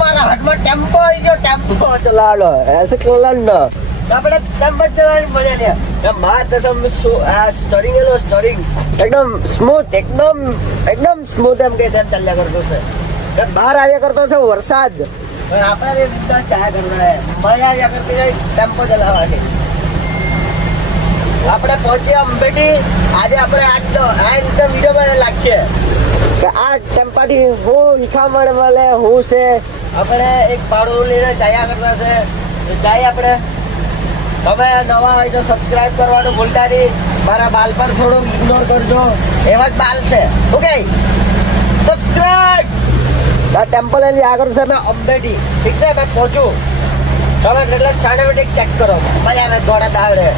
મારા હાથમાં ટેમ્પો આવી ગયો, ટેમ્પો ચલાવવાનો ऐसे ચલાવવાનો આપણે ટેમ્પો ચલાવવાની મજા લે એમ બાત કસમ આ સ્ટરિંગ એનો સ્ટરિંગ એકદમ સ્મૂથ એમ કે તેમ ચાલ્યા કરતો છે બહાર આવ્યા કરતો છે વરસાદ પણ આપણે વિશ્વાસ ચાયા કરતા હે મજા આવ્યા કરતી જાય ટેમ્પો ચલાવવાની આપણે પહોંચ્યા અંબેટી આજે આપણે આ વિડીયો બનાવી લાગશે કે આ ટેમ્પાથી હું શીખામણ મળે હું છે આપણે એક ભાડું લઈને જાયા કરતા છે જાય આપણે તમે નવા હોય તો સબસ્ક્રાઇબ કરવાનું ભૂલતા નહીં મારા બાલ પર થોડું ઇગ્નોર કરજો એવા જ બાલ છે ઓકે સબસ્ક્રાઇબ આ ટેમ્પલ એની આગળ છે મેં અંબેટી ઠીક છે મેં પહોંચું તમે એટલે સાર્ટિફિકેટ ચેક કરો મજા આવે દોડા દાવડે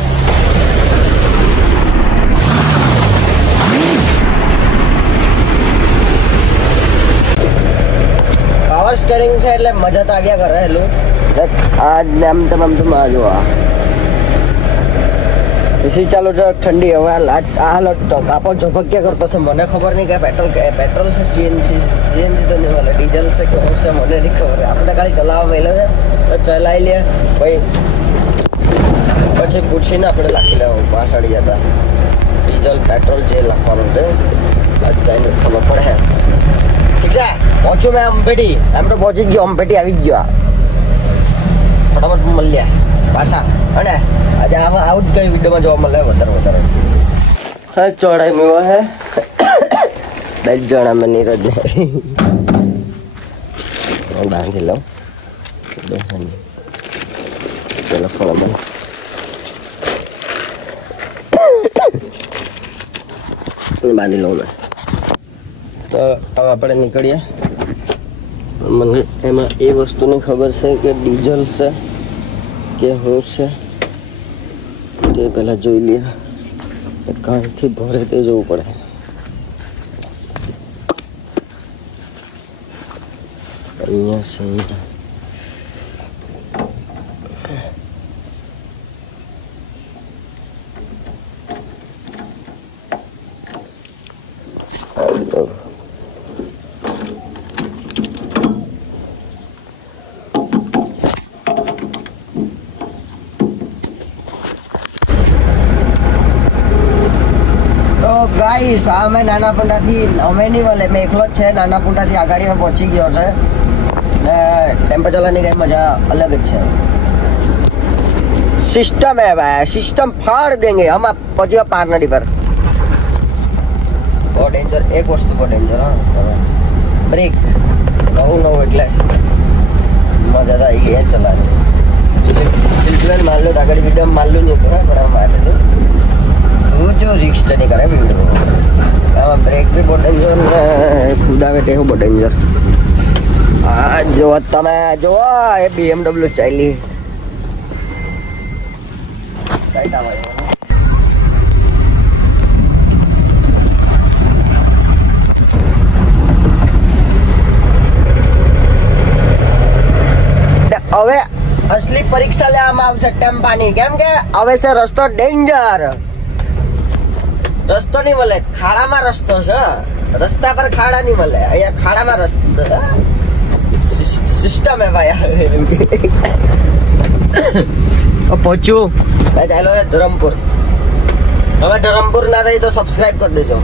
પાવર સ્ટીયરિંગ છે એટલે મજા તો આવ્યા કરે એટલું આ આમ આ જો એસી ચાલુ છે ઠંડી હવે કાપો ઝપક્યા કરતો છે મને ખબર નહીં કે પેટ્રોલ છે સીએનજી તો નહીં મળે ડીઝલ છે કે છે મને નહીં ખબર આપણે ખાલી ચલાવવા મળે છે તો ચલાવી લે ભાઈ પછી પૂછીને આપણે લખી લેવું પાછળ જતા ડીઝલ પેટ્રોલ જે લખવાનું છે જઈને ખબર પડે ઠીક છે પહોંચું મેં અંબેટી એમ તો પહોંચી ગયો અંબેટી આવી ગયો ફટાફટ મળ્યા પાછા અને આજે આમાં આવું જ કઈ વિડીયોમાં જોવા મળે વધારે હા ચોડાઈ મેવો હે 10 જણા મેં નીરજ ને બાંધી લઉં ચલો ફોન બાંધી લઉં મેં તો હવે આપણે નીકળીએ મને એમાં એ વસ્તુની ખબર છે કે ડીઝલ છે કે હું છે તે પહેલાં જોઈ લઈએ કાંઈથી ભરે તે જોવું પડે અહીંયા ગાઈસ આ મેં નાના પુંડાથી અમે નહીં મળે મેં એકલો જ છે નાના પુંડાથી આગાડીમાં પહોંચી ગયો છે ને ટેમ્પો ચલાવવાની કઈ મજા અલગ જ છે સિસ્ટમ હે ભાઈ સિસ્ટમ ફાड़ देंगे हम आप पहुंचे पार नदी पर बहुत डेंजर एक वस्तु बहुत डेंजर हाँ ब्रेक नौ એટલે મજા આવી ગઈ ચલાવવાની સિલ્ટવેલ માર લો આગળ વિડીયો માર લો નહીં તો પણ મારે તો वो जो रिक्स लेने का है वीडियो ब्रेक भी बहुत डेंजर खुदा बेटे हो बहुत डेंजर जो तमे जो ये BMW चाइली હવે असली परीक्षा લેવામાં આવશે ટેમ્પાની કેમ કે હવે છે રસ્તો ડેન્જર રસ્તો નહીં મળે ખાડામાં રસ્તો છે રસ્તા પર ખાડા નહીં મળે અહીંયા ખાડામાં રસ્તો સિસ્ટમ હે ભાઈ પહોંચ્યું ચાલો ધરમપુર હવે ધરમપુર ના રહી તો સબસ્ક્રાઇબ કરી દેજો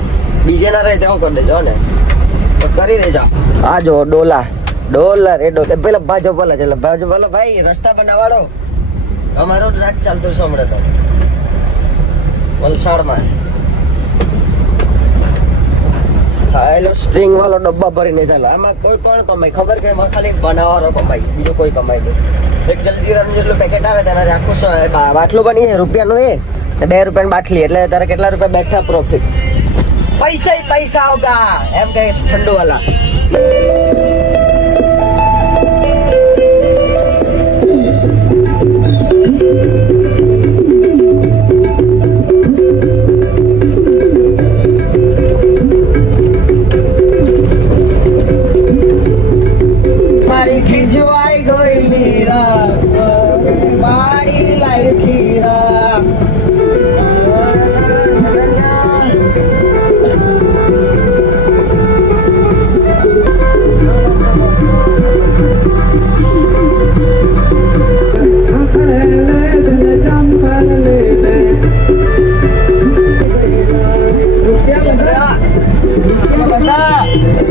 બીજે ના રહી તો કરી દેજો ને તો કરી દેજો આ જો ડોલા રે ડોલા પેલા ભાજો બોલા ચાલો ભાજો બોલો ભાઈ રસ્તા બનાવાડો અમારો રાત ચાલતો છે હમણાં તો વલસાડમાં હેલો સ્ટ્રિંગ વાળો ડબ્બા ભરીને ચાલો આમાં કોઈ કોણ કમાય ખબર કે એમાં ખાલી બનાવવાનો કમાય બીજો કોઈ કમાય નહીં એક જલજીરાનું જેટલું પેકેટ આવે તેના આખું બાટલું બની જાય રૂપિયાનું એ 2 રૂપિયાની બાટલી એટલે તારે કેટલા રૂપિયા બેઠા પ્રોફિટ પૈસા હોગા એમ કે ઠંડુ વાલા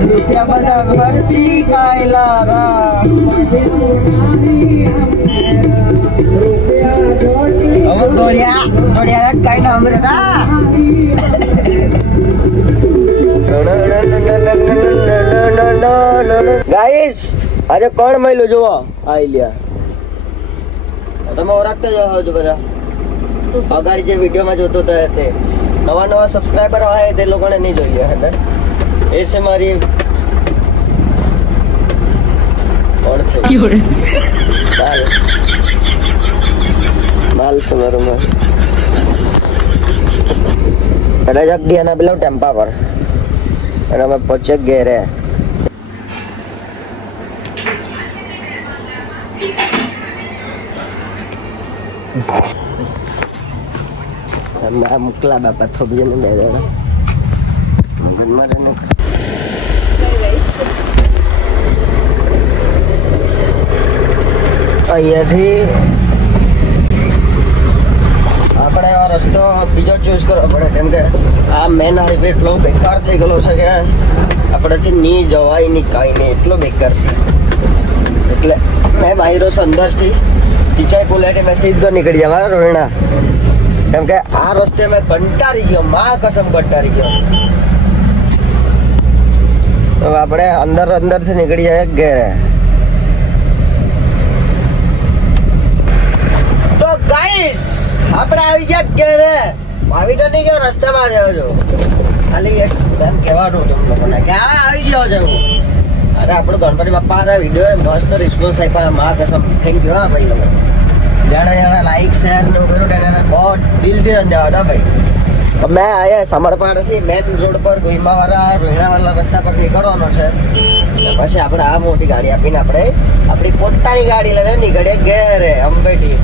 રૂપિયા બધા ખર્ચી કાયલા દોડિયા કઈ ના અમરેતા ગાઈસ આજે કોણ મળ્યું જુઓ આઈ લ્યા તમે ઓળખતા જાઓ છો બધા અગાડી જે વિડીયોમાં જોતો હતો તે નવા નવા સબસ્ક્રાઇબર આવે તે લોકોને નહીં જોઈએ હે એ છે મારી કોણ થઈ માલ સમરમાં કદાચ અગિયારના પેલા ટેમ્પા પર અને અમે પહોંચે ઘેરે મોકલા બાપા થોભી ને બે જણા મગજમાં ને અહીંયાથી આપણે આ રસ્તો બીજો ચૂઝ કરવો પડે કેમ કે આ મેન હાઈવે એટલો બેકાર થઈ ગયેલો છે કે આપણેથી ની જવાય ની કાંઈ નહીં એટલો બેકાર છે એટલે મેં મારી અંદરથી ચીચાઈ પુલેટી મેં સીધો નીકળી જવા રોહિણા કેમ કે આ રસ્તે મેં કંટાળી ગયો માં કસમ કંટાળી ગયો તો આપણે અંદરથી નીકળી જાય ઘેરે તો ગાઈસ આપણે આવી ગયા ઘેરે આવી તો નહીં ગયો રસ્તામાં જાવ છો ખાલી એક એમ કહેવાનું હતું લોકોને કે આવી ગયો છે હું અરે આપણો ગણપતિ બાપાના વિડીયો મસ્ત રિસ્પોન્સ આપ્યા માં કસમ થેન્ક યુ હા ભાઈ લોકો જાણે લાઈક શેર ને કર્યું તેને બહુ દિલથી સમજાવતા ભાઈ મેં આયા સમરપાડથી મેન રોડ પર ગોઈમાવાળા રોહિણાવાળા રસ્તા પર નીકળવાનો છે પછી આપણે આ મોટી ગાડી આપીને આપણે આપણી પોતાની ગાડી લઈને નીકળીએ ઘેરે અંબેટી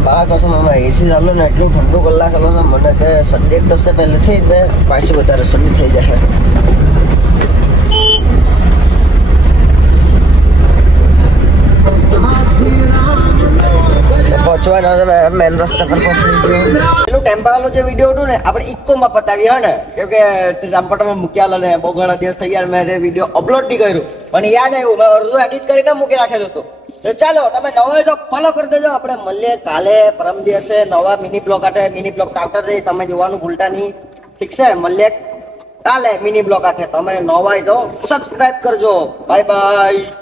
બહાર કશું અમે એસી ચાલો ને એટલું ઠંડુ કલાક ચાલો ને મને કે ઠંડી એક દસે પહેલેથી જ ને પાછી વધારે ઠંડી થઈ જાય પહોંચવાનો મેન રસ્તા પર પહોંચી ગયો પેલું ટેમ્પા વાળો જે વિડીયો હતું ને આપણે ઇકોમાં પતાવી હે ને કેમ કે રામપટામાં મૂક્યા ને બહુ ઘણા દિવસ થઈ ગયા મેં વિડીયો અપલોડ નહીં કર્યું પણ યાદ આવ્યું મેં અડધું એડિટ કરીને મૂકી રાખેલું હતું તો ચાલો તમે નવો જો ફોલો કરી દેજો આપણે મળીએ કાલે પરમ દિવસે નવા મિની બ્લોગ આટે મિની બ્લોગ ટાવટર જઈ તમે જોવાનું ભૂલતા નહીં ઠીક છે મળીએ કાલે મિની બ્લોગ આટે તમે નવા હોય તો સબસ્ક્રાઇબ કરજો બાય બાય